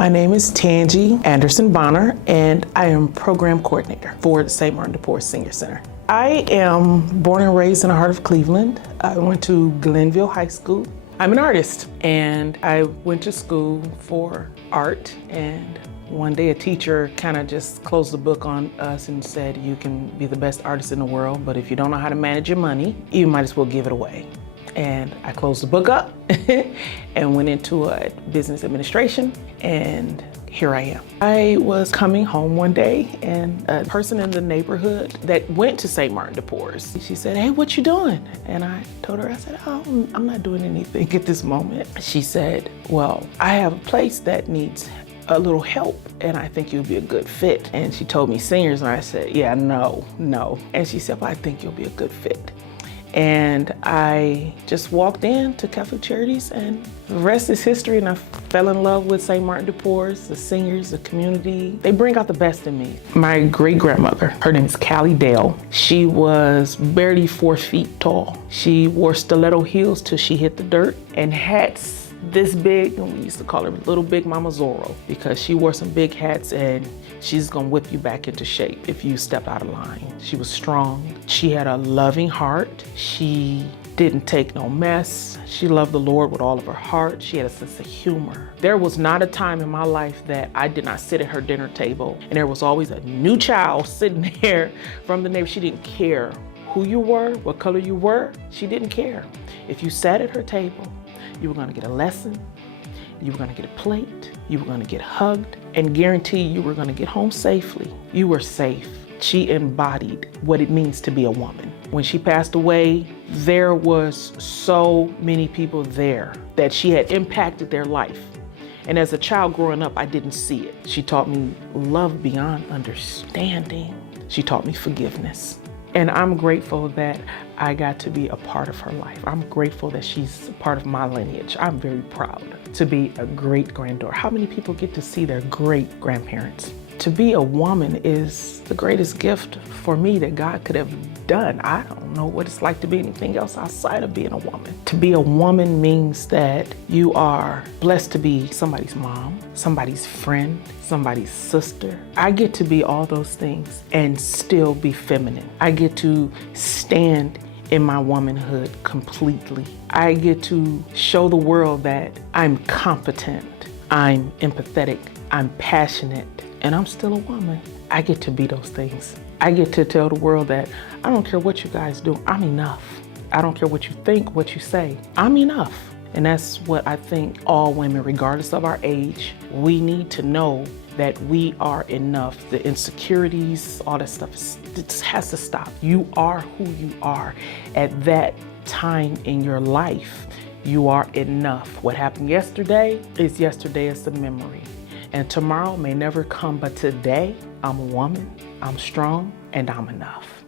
My name is Tangie Anderson Bonner, and I am program coordinator for the St. Martin de Porres Senior Center. I am born and raised in the heart of Cleveland. I went to Glenville High School. I'm an artist, and I went to school for art, and one day a teacher kind of just closed the book on us and said, you can be the best artist in the world, but if you don't know how to manage your money, you might as well give it away. And I closed the book up and went into a business administration, and here I am. I was coming home one day, and a person in the neighborhood that went to St. Martin de Porres, she said, hey, what you doing? And I told her, I said, oh, I'm not doing anything at this moment. She said, well, I have a place that needs a little help, and I think you'll be a good fit. And she told me seniors, and I said, yeah, no. And she said, well, I think you'll be a good fit. And I just walked in to Catholic Charities, and the rest is history. And I fell in love with St. Martin de Porres, the seniors, the community. They bring out the best in me. My great-grandmother, her name is Callie Dale. She was barely 4 feet tall. She wore stiletto heels till she hit the dirt, and hats this big, and we used to call her Little Big Mama Zorro, because she wore some big hats, and she's gonna whip you back into shape if you step out of line. She was strong. She had a loving heart. She didn't take no mess. She loved the Lord with all of her heart. She had a sense of humor. There was not a time in my life that I did not sit at her dinner table, and there was always a new child sitting there from the neighbor. She didn't care who you were, what color you were. She didn't care. If you sat at her table, you were gonna get a lesson, you were gonna get a plate, you were gonna get hugged, and guaranteed you were gonna get home safely. You were safe. She embodied what it means to be a woman. When she passed away, there was so many people there that she had impacted their life. And as a child growing up, I didn't see it. She taught me love beyond understanding. She taught me forgiveness. And I'm grateful that I got to be a part of her life. I'm grateful that she's a part of my lineage. I'm very proud to be a great-granddaughter. How many people get to see their great-grandparents? To be a woman is the greatest gift for me that God could have done. I don't know what it's like to be anything else outside of being a woman. To be a woman means that you are blessed to be somebody's mom, somebody's friend, somebody's sister. I get to be all those things and still be feminine. I get to stand in my womanhood completely. I get to show the world that I'm competent, I'm empathetic, I'm passionate, and I'm still a woman. I get to be those things. I get to tell the world that I don't care what you guys do, I'm enough. I don't care what you think, what you say, I'm enough. And that's what I think all women, regardless of our age, we need to know that we are enough. The insecurities, all that stuff, it has to stop. You are who you are at that time in your life. You are enough. What happened yesterday is yesterday, it's a memory. And tomorrow may never come, but today, I'm a woman, I'm strong, and I'm enough.